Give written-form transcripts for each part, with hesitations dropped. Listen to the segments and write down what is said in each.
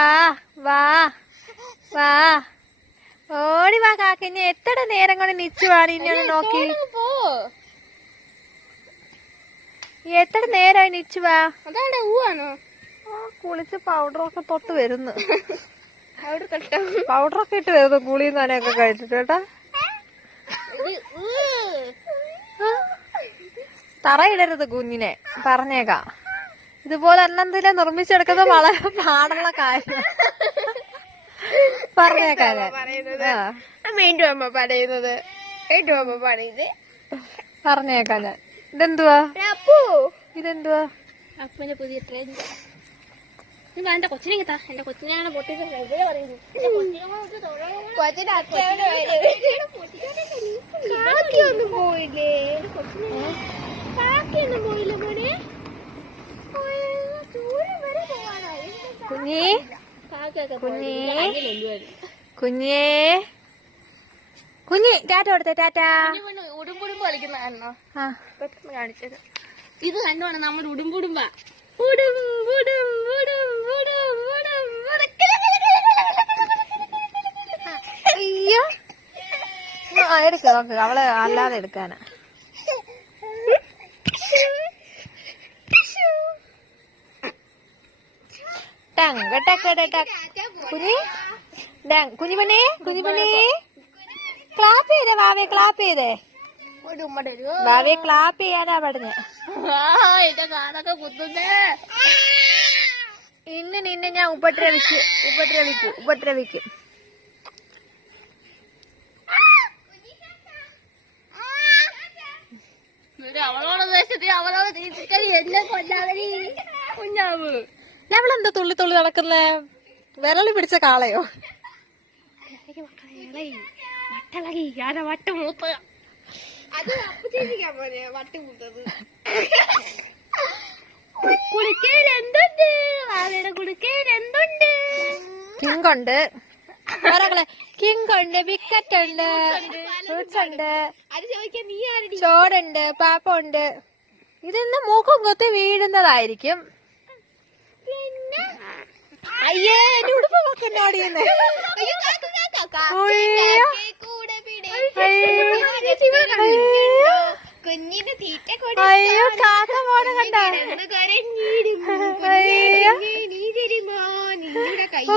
വാ വാ വാ ഓടി വാ കാക്ക. ഇനി എത്ര നേരം കൊണ്ട് നിച്ചു വാടി ഇനി ഒന്ന് നോക്കി. എത്ര നേരമായി നിച്ചു വാ. കുളിച്ച് പൗഡറൊക്കെ തൊട്ട് വരുന്നു. പൗഡറൊക്കെ ഇട്ട് വരുന്നു കുളിയും നനയൊക്കെ കഴിച്ചിട്ട് കേട്ടാ. തറയിടരുത് കുഞ്ഞിനെ പറഞ്ഞേക്കാം. ഇതുപോലെ അല്ലെന്തിനെ നിർമ്മിച്ചെടുക്കുന്നത് വളരെ പാടുള്ള കാര്യം പറഞ്ഞേക്കാന്. പറഞ്ഞേക്കാന്. ഇതെന്തുവാ ഇതെന്തുവാ? അപ്പന്റെ പുതിയ എന്റെ കൊച്ചിനെ കിട്ടാ. എന്റെ കൊച്ചിനെയാണ് പൊട്ടിട്ട് പറയുന്നു. കാക്കിയൊന്നും പോയില്ലേ? കാക്കിയൊന്നും പോയില്ല മോനെ. കുഞ്ഞേ കുഞ്ഞേ കുഞ്ഞി ടാറ്റ കൊടുത്തേ. ടാറ്റ. ഉടുമ്പുടുമ്പ് കളിക്കുന്നതാണോ? പെട്ടെന്ന് കാണിച്ചത്. ഇത് കണ്ടുമാണ് നമ്മുടെ ഉടുമ്പുടുമ്പ. അയ്യോ എടുക്ക നോക്ക്. അവളെ അല്ലാതെ എടുക്കാനാ. കുഞ്ഞിമണി കുഞ്ഞിമണി ക്ലാപ്പ് ചെയ്തേ. വാവേ ക്ലാപ്പ് ചെയ്തേ. വാവേ ക്ലാപ്പ് ചെയ്യാനാ പറഞ്ഞ. ഇന്ന് നിന്നെ ഞാൻ ഉപദ്രവിക്കും. അവളോട് എന്നെ കൊല്ലാതെ കുഞ്ഞാവ്. ഞവളെന്താ തുള്ളി തുള്ളി നടക്കുന്നേ? വിരളി പിടിച്ച കാളയോ? കിങ്കൊണ്ട് കിങ്കൊണ്ട് വിക്കറ്റ് ഉണ്ട്, ഫ്രൂട്ട്സ് ഉണ്ട്, ചോടുണ്ട്, പാപ്പ ഉണ്ട്. ഇതിന്ന് മൂക്കും കൊത്തി വീഴുന്നതായിരിക്കും. അയ്യേ എന്റെ ഉടുപ്പ് വെക്കുന്നോടിയെന്ന്. അയ്യോ കാക്ക മോനെ കണ്ട. അയ്യോ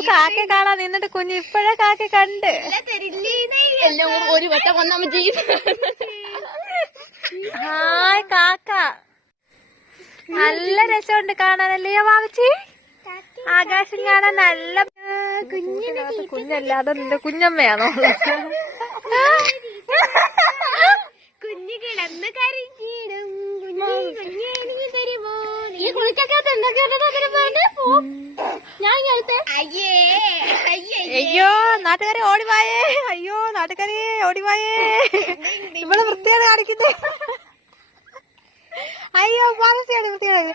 കാക്ക കാണാൻ നിന്നിട്ട് കുഞ്ഞ് ഇപ്പഴേ കാക്ക കണ്ട്. ഒരു വട്ടം വന്നാ ഹായ് കാക്ക. നല്ല രസമുണ്ട് കാണാനല്ലയോ വാവച്ചി? ആകാശം കാണാൻ നല്ല. കുഞ്ഞല്ലാതെ നിന്റെ കുഞ്ഞമ്മയാണോ? കുഞ്ഞു കിടന്ന് കരിഞ്ഞിടും. ഈ കുളിക്കകത്ത് അയ്യോ നാട്ടുകാരെ ഓടിവായേ. അയ്യോ നാട്ടുകാരെ ഓടിവായേ. ഇവിടെ വൃത്തിയാണ് കാണിക്കുന്നേ. അയ്യോ പാലസിയാണ് വൃത്തിയാണ്.